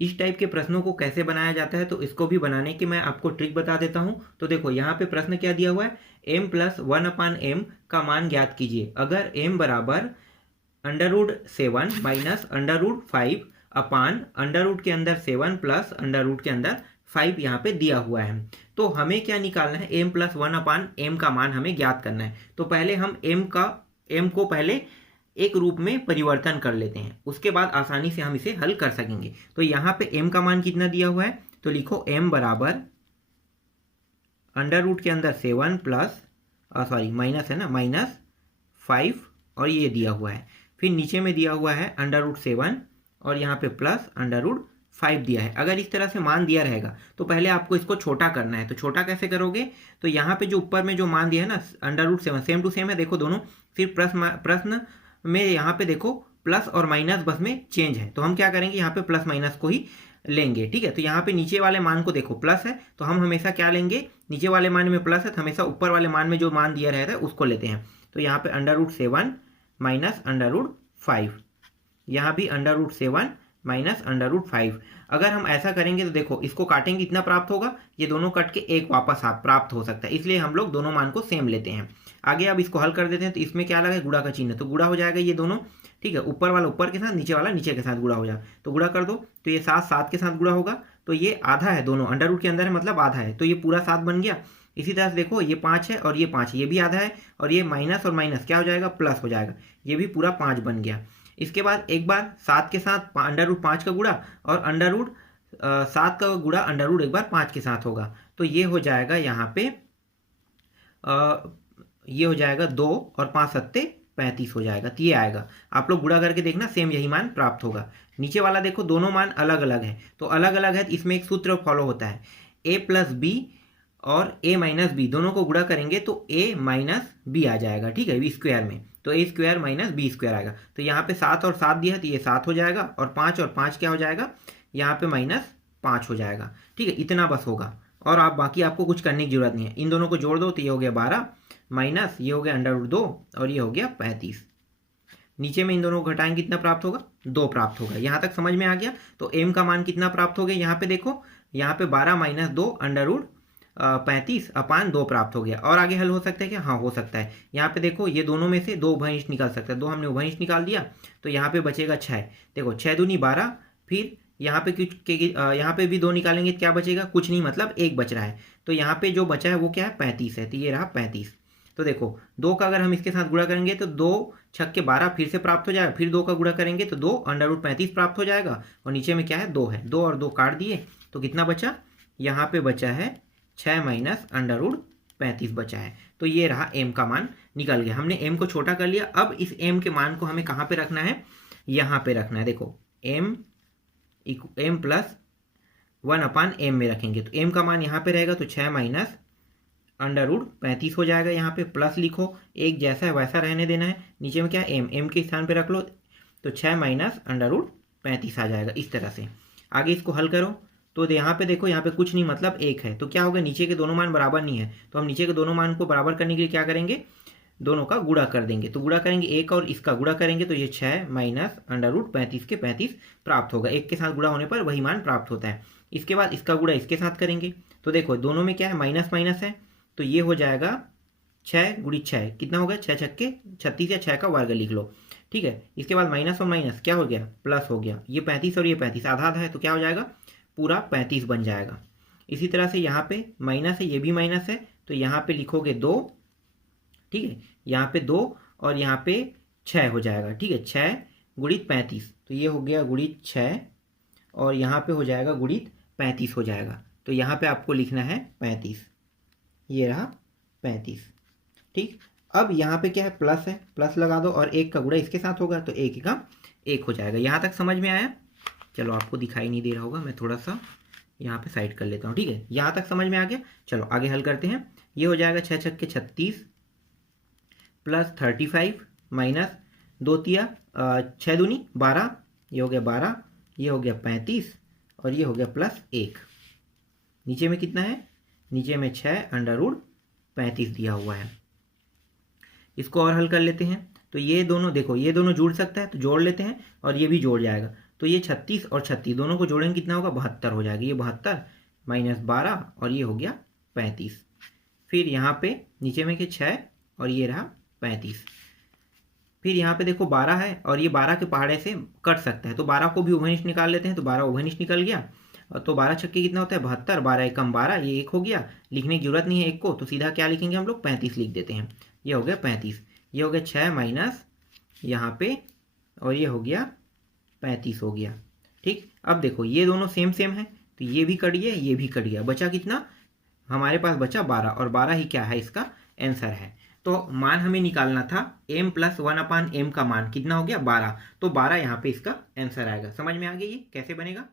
इस टाइप के प्रश्नों को कैसे बनाया जाता है तो इसको भी बनाने की मैं आपको ट्रिक बता देता हूँ। तो देखो यहाँ पे प्रश्न क्या दिया हुआ है, m प्लस 1/m का मान ज्ञात कीजिए अगर m बराबर √7 माइनस √5 अपान √ के अंदर 7 प्लस √ के अंदर 5 यहाँ पे दिया हुआ है। तो हमें क्या निकालना है, m प्लस 1/m का मान हमें ज्ञात करना है। तो पहले हम m को पहले एक रूप में परिवर्तन कर लेते हैं, उसके बाद आसानी से हम इसे हल कर सकेंगे। तो यहाँ पे m का मान कितना दिया हुआ है, तो लिखो m बराबर √ के अंदर 7 प्लस माइनस है ना, -5 और ये दिया हुआ है। फिर नीचे में दिया हुआ है √7 और यहाँ पे प्लस √5 दिया है। अगर इस तरह से मान दिया रहेगा तो पहले आपको इसको छोटा करना है। तो छोटा कैसे करोगे, तो यहाँ पे जो ऊपर में जो मान दिया है ना √7 सेम टू सेम है, देखो दोनों। फिर प्रश्न में यहाँ पे देखो प्लस और माइनस बस में चेंज है, तो हम क्या करेंगे यहाँ पे प्लस माइनस को ही लेंगे। ठीक है, तो यहाँ पे नीचे वाले मान को देखो प्लस है तो हम हमेशा क्या लेंगे, नीचे वाले मान में प्लस है तो हमेशा ऊपर वाले मान में जो मान दिया रहता है उसको लेते हैं। तो यहाँ पे √7 माइनस √5, यहाँ भी √7 माइनस √5। अगर हम ऐसा करेंगे तो देखो इसको काटेंगे इतना प्राप्त होगा, ये दोनों कट के एक वापस प्राप्त हो सकता है, इसलिए हम लोग दोनों मान को सेम लेते हैं। आगे अब इसको हल कर देते हैं। तो इसमें क्या लगा है, गुणा का चिन्ह, तो गुणा हो जाएगा ये दोनों। ठीक है, ऊपर वाला ऊपर के साथ, नीचे वाला नीचे के साथ गुणा हो जाएगा। तो गुणा कर दो, तो ये 7 के साथ गुणा होगा, तो ये आधा है, दोनों √ के अंदर है मतलब आधा है, तो ये पूरा 7 बन गया। इसी तरह से देखो ये 5 है और ये 5 ये भी आधा है, और ये माइनस और माइनस क्या हो जाएगा, प्लस हो जाएगा, ये भी पूरा 5 बन गया। इसके बाद एक बार 7 के साथ √5 का गुणा और 7 का गुणा एक बार 5 के साथ होगा, तो ये हो जाएगा यहाँ पे ये हो जाएगा 2 और 5 सत्ते 35 हो जाएगा। तो ये आएगा, आप लोग गुणा करके देखना, सेम यही मान प्राप्त होगा। नीचे वाला देखो दोनों मान अलग अलग है, तो अलग अलग है तो इसमें एक सूत्र फॉलो होता है, a प्लस बी और a माइनस बी दोनों को गुणा करेंगे तो a माइनस बी आ जाएगा। ठीक है, बी स्क्वायर में, तो a square minus b square आएगा। तो यहाँ पे 7 और 7 दिया है तो ये 7 हो जाएगा, और 5 और 5 क्या हो जाएगा, यहाँ पे -5 हो जाएगा। ठीक है, इतना बस होगा, और आप बाकी आपको कुछ करने की जरूरत नहीं है। इन दोनों को जोड़ दो तो ये हो गया 12 माइनस ये हो गया √2 और ये हो गया 35। नीचे में इन दोनों को घटाएंगे कितना प्राप्त होगा, 2 प्राप्त होगा। यहाँ तक समझ में आ गया। तो m का मान कितना प्राप्त हो गया, यहाँ पे देखो, यहाँ पे 12 माइनस 2 √35 अपान 2 प्राप्त हो गया। और आगे हल हो सकता है क्या, हाँ हो सकता है। यहाँ पे देखो ये दोनों में से 2 उभयनिष्ठ निकाल सकता है, 2 हमने उभयनिष्ठ निकाल दिया, तो यहाँ पे बचेगा 6। देखो 6 दूनी 12, फिर यहाँ पे यहाँ पे भी 2 निकालेंगे तो क्या बचेगा, कुछ नहीं, मतलब 1 बच रहा है। तो यहाँ पे जो बचा है वो क्या है, 35 है, तो ये रहा 35। तो देखो 2 का अगर हम इसके साथ गुणा करेंगे तो 2 छक्के 12 फिर से प्राप्त हो जाएगा, फिर 2 का गुणा करेंगे तो 2 √35 प्राप्त हो जाएगा, और नीचे में क्या है, 2 है, 2 और 2 काट दिए तो कितना बचा, यहाँ पे बचा है 6 माइनस √35 बचा है। तो ये रहा m का मान निकल गया। हमने m को छोटा कर लिया। अब इस m के मान को हमें कहाँ पे रखना है, यहाँ पे रखना है। देखो m प्लस 1/m में रखेंगे तो m का मान यहाँ पे रहेगा, तो 6 माइनस √35 हो जाएगा। यहाँ पे प्लस लिखो, एक जैसा है वैसा रहने देना है। नीचे में क्या है, m के स्थान पे रख लो, तो 6 माइनस √35 आ जाएगा। इस तरह से आगे इसको हल करो, तो यहाँ पे देखो, यहाँ पे कुछ नहीं मतलब 1 है, तो क्या होगा, नीचे के दोनों मान बराबर नहीं है, तो हम नीचे के दोनों मान को बराबर करने के लिए क्या करेंगे, दोनों का गुणा कर देंगे। तो गुणा करेंगे 1 और इसका गुणा करेंगे तो ये 6 माइनस √35 के 35 प्राप्त होगा। 1 के साथ गुणा होने पर वही मान प्राप्त होता है। इसके बाद इसका गुणा इसके साथ करेंगे, तो देखो दोनों में क्या है, माइनस माइनस है, तो ये हो जाएगा 6 × 6 कितना हो गया, 6 छक्के 36 या 6 का वर्ग लिख लो। ठीक है, इसके बाद माइनस और माइनस क्या हो गया, प्लस हो गया। ये 35 और ये 35 आधा आधा है, तो क्या हो जाएगा, पूरा 35 बन जाएगा। इसी तरह से यहाँ पे माइनस है, ये भी माइनस है, तो यहाँ पे लिखोगे 2। ठीक है, यहाँ पे 2 और यहाँ पे 6 हो जाएगा। ठीक है, 6 × 35, तो ये हो गया × 6 और यहाँ पे हो जाएगा × 35 हो जाएगा। तो यहाँ पे आपको लिखना है 35, ये रहा 35। ठीक, अब यहाँ पे क्या है, प्लस है, प्लस लगा दो और 1 का गुणा इसके साथ होगा, तो 1 का 1 हो जाएगा। यहाँ तक समझ में आया। चलो आपको दिखाई नहीं दे रहा होगा, मैं थोड़ा सा यहाँ पे साइड कर लेता हूँ। ठीक है, यहाँ तक समझ में आ गया। चलो आगे हल करते हैं। ये हो जाएगा 6 छक्के 36 प्लस 35 माइनस 2 तिया 6 दूनी 12, ये हो गया 12, ये हो गया 35 और ये हो गया प्लस 1। नीचे में कितना है, नीचे में 6 √35 दिया हुआ है। इसको और हल कर लेते हैं। तो ये दोनों देखो, ये दोनों जुड़ सकता है तो जोड़ लेते हैं, और ये भी जोड़ जाएगा। तो ये 36 और 36 दोनों को जोड़ेंगे कितना होगा, 72 हो जाएगा। ये 72 माइनस 12 और ये हो गया 35। फिर यहाँ पे नीचे में के 6 और ये रहा 35। फिर यहाँ पे देखो 12 है और ये 12 के पहाड़े से कट सकता है, तो 12 को भी उभयनिष्ठ निकाल लेते हैं। तो 12 उभयनिष्ठ निकल गया, तो 12 छक्के कितना होता है, 72। 12 एकम 12, ये एक हो गया, लिखने की जरूरत नहीं है एक को, तो सीधा क्या लिखेंगे हम लोग, 35 लिख देते हैं। ये हो गया 35, ये हो गया 6 माइनस यहाँ पे और ये हो गया 35 हो गया। ठीक, अब देखो ये दोनों सेम सेम है, तो ये भी कट गया, ये भी कट गया, बचा कितना, हमारे पास बचा 12, और 12 ही क्या है, इसका आंसर है। तो मान हमें निकालना था m + 1/m का मान कितना हो गया, 12। तो 12 यहाँ पे इसका आंसर आएगा। समझ में आ गया ये कैसे बनेगा।